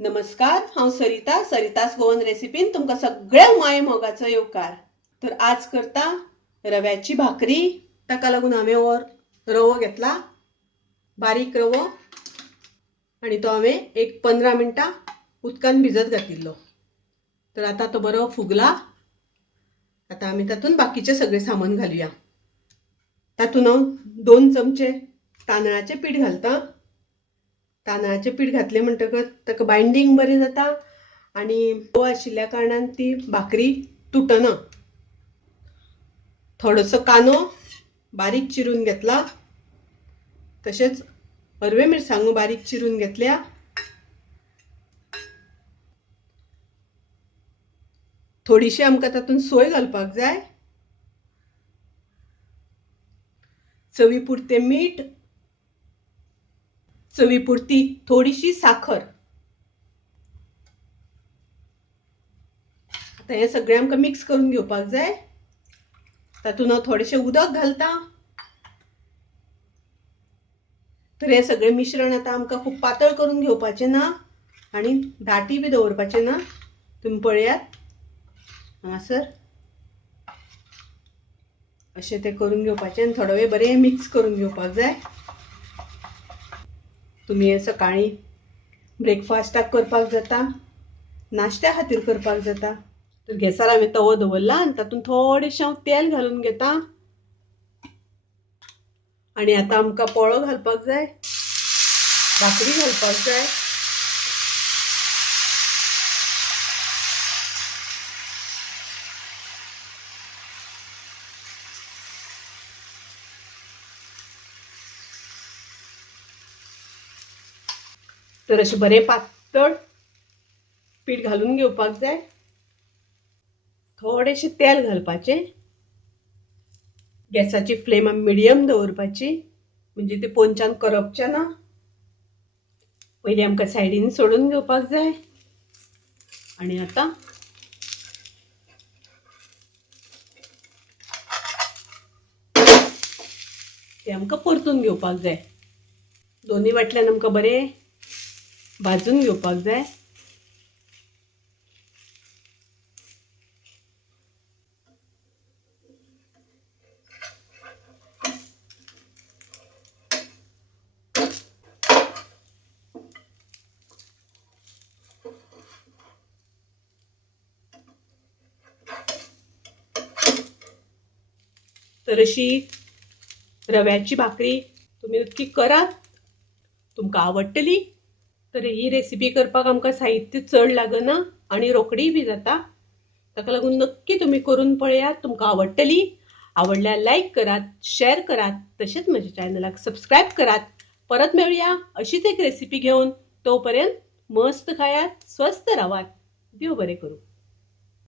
नमस्कार, हांव सरितास गोवन रेसिपीन तुमकां सगळ्या माये मोगाचो येवकार। तर आज करता रव्याची भाकरी। ताका लागून हांवें हो रवो घेतला, बारीक रवो, आणि तो हांवें एक 15 मिनटां उदकान भिजत घातिल्लो। तर आतां तो बरो फुगला। आतां आमी तातूंत बाकीचें सगळें सामान घालुया। तातूंत हांव 2 चमचे तांदळाचें पीठ घालता। तांदळाचें पीठ घातलें म्हणटकच ताका बायंडींग बरें जाता आनी रवो आशिल्ल्या कारणान ती भाकरी तुटना। थोडोसो कांदो बारीक चिरून घेतला, तशेंच हरव्यो मिरसांगो बारीक चिरून घेतल्या। थोडीशी आमकां तातूंत सोय घालपाक जाय, चवी पुरतें मीठ, चवी पुरती थोडीशी साखर। आता हे सगळें आमकां मिक्स करून घेवपाक जाय। तातूंत हांव थोडेशें उदक घालता। तर हे सगळें मिश्रण आतां आमकां खूब पातळ करून घेवपाचें ना आनी दाटी बी दवरपाचें ना। तुम्ही पळयात, हांगासर अशें तें करून घेवपाचें आनी थोडो वेळ बरें मिक्स करून घेवपाक जाय। तुम्ही हे सकाळी ब्रेकफास्टाक करपाक जाता, नाश्त्या खातीर करपाक जाता। तर गॅसार हांवें तवो दवरला आनी तातूंत थोडेशें हांव तेल घालून घेता। आनी आतां आमकां पोळो घालपाक जाय, भाकरी घालपाक जाय। तर अशें बरें पातळ पीठ घालून घेवपाक जाय। थोडेशें तेल घालपाचें। गॅसाची फ्लेम आमी मिडियम दवरपाची, म्हणजे ते पोंचान करपचें ना। पयलीं आमकां सायडीन सोडून घेवपाक जाय। आनी आतां ते आमकां परतून घेवपाक जाय। दोन्ही वाटल्यान आमकां बरें भाजून घेवपाक जाय। तर अशी रव्याची भाकरी तुम्ही नक्की करात, तुमकां आवडटली। तर ही रेसिपी करपाक आमकां साहित्य चड लागना आनी रोखडी बी जाता। ताका लागून नक्की तुम्ही करून पळयात, तुमकां आवडटली। आवडल्यार लाईक करात, शेअर करात, तशेंच म्हज्या चॅनलाक सबस्क्राईब करात। परत मेळुया अशीच एक रेसिपी घेवन। तोपर्यंत मस्त खायात, स्वस्त रावात, देव बरें करूं।